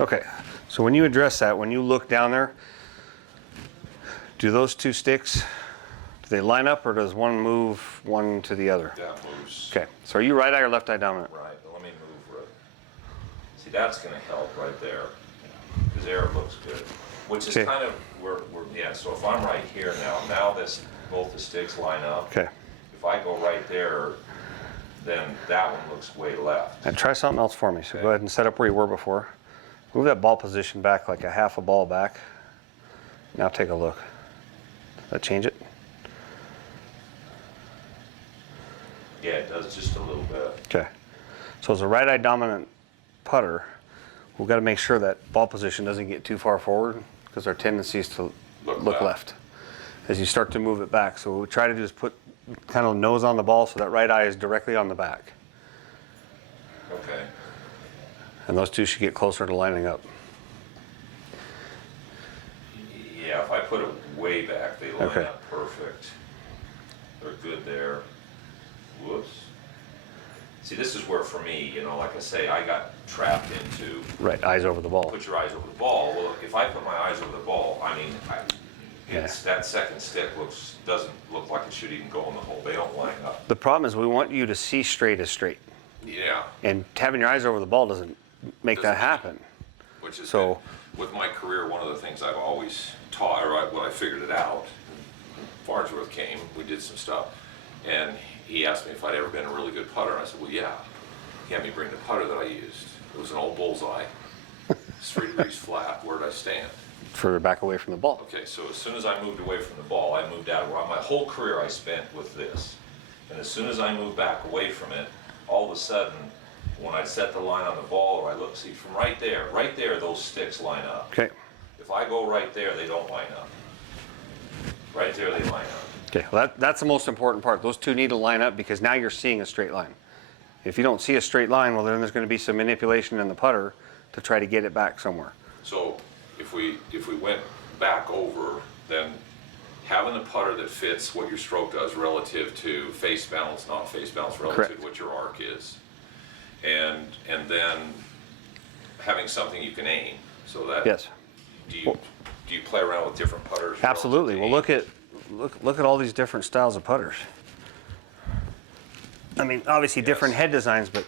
Okay, so when you address that, when you look down there, do those two sticks, do they line up or does one move one to the other? That moves. Okay, so are you right eye or left eye dominant? Right, but let me move right. See, that's going to help right there, because there it looks good. Which is Okay. kind of yeah. So if I'm right here now both the sticks line up. Okay. If I go right there, then that one looks way left. And try something else for me. So Okay. go ahead and set up where you were before. Move that ball position back like a half a ball back. Now take a look. Does that change it? Yeah, it does just a little bit. Okay. So as a right eye dominant putter, we've got to make sure that ball position doesn't get too far forward because our tendency is to look left as you start to move it back. So what we try to do is put kind of nose on the ball so that right eye is directly on the back. Okay. And those two should get closer to lining up. Yeah, if I put it way back, they line Okay. up perfect. They're good there. Whoops. See, this is where, for me, like I say, I got trapped into Right, eyes over the ball. put your eyes over the ball. Well, if I put my eyes over the ball, I mean, that second stick doesn't look like it should even go in the hole. They don't line up. The problem is we want you to see straight as straight. Yeah. And having your eyes over the ball doesn't make that happen. Which is So- good. With my career, one of the things I've always taught, or when I figured it out, Farnsworth came, we did some stuff, and he asked me if I'd ever been a really good putter, and I said, well, yeah. He had me bring the putter that I used. It was an old bullseye, 3 degrees flat. Where did I stand? Further back away from the ball. Okay, so as soon as I moved away from the ball, I moved out. My whole career I spent with this. And as soon as I moved back away from it, all of a sudden, when I set the line on the ball, or I look, see, from right there, those sticks line up. Okay. If I go right there, they don't line up. Right there, they line up. Okay, well that's the most important part. Those two need to line up because now you're seeing a straight line. If you don't see a straight line, well then there's going to be some manipulation in the putter to try to get it back somewhere. So if we went back over, then having the putter that fits what your stroke does relative to face balance, not face balance, relative Correct. to what your arc is, and then having something you can aim. So that Yes. Do you play around with different putters? Absolutely. Well, relative look at all these different styles of putters. I mean, obviously different head designs, but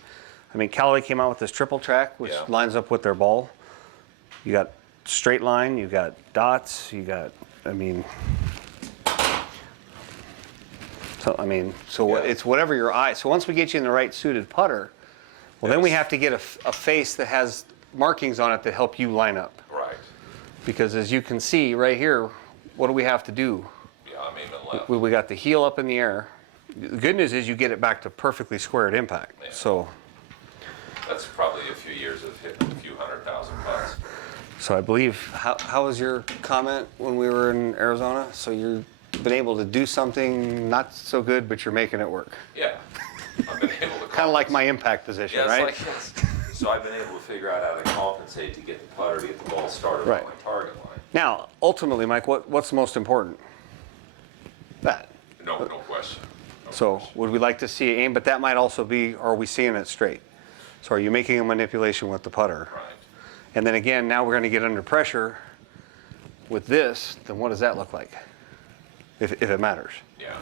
I mean, Callaway came out with this triple track, which Yeah. lines up with their ball. You got straight line, you got dots, you got, I mean, so Yeah. it's whatever your eye. So once we get you in the right suited putter, well, then we have to get a face that has markings on it that help you line up. Right. Because as you can see right here, what do we have to do? Yeah, I'm aiming left. We got the heel up in the air. The good news is you get it back to perfectly square at impact. Yeah. So That's probably a few years of hitting a few 100,000 putts. I believe, how was your comment when we were in Arizona? So you've been able to do something not so good, but you're making it work. Yeah. I've been able to Kind of like my impact position, Yeah, right? so I've been able to figure out how to compensate to get the putter, to get the ball started Right. on my target line. Now, ultimately, Mike, what's the most important? That. No question. No So question. would we like to see aim? But that might also be, are we seeing it straight? So are you making a manipulation with the putter? Right. And then again, now we're going to get under pressure with this, then what does that look like? If it matters. Yeah.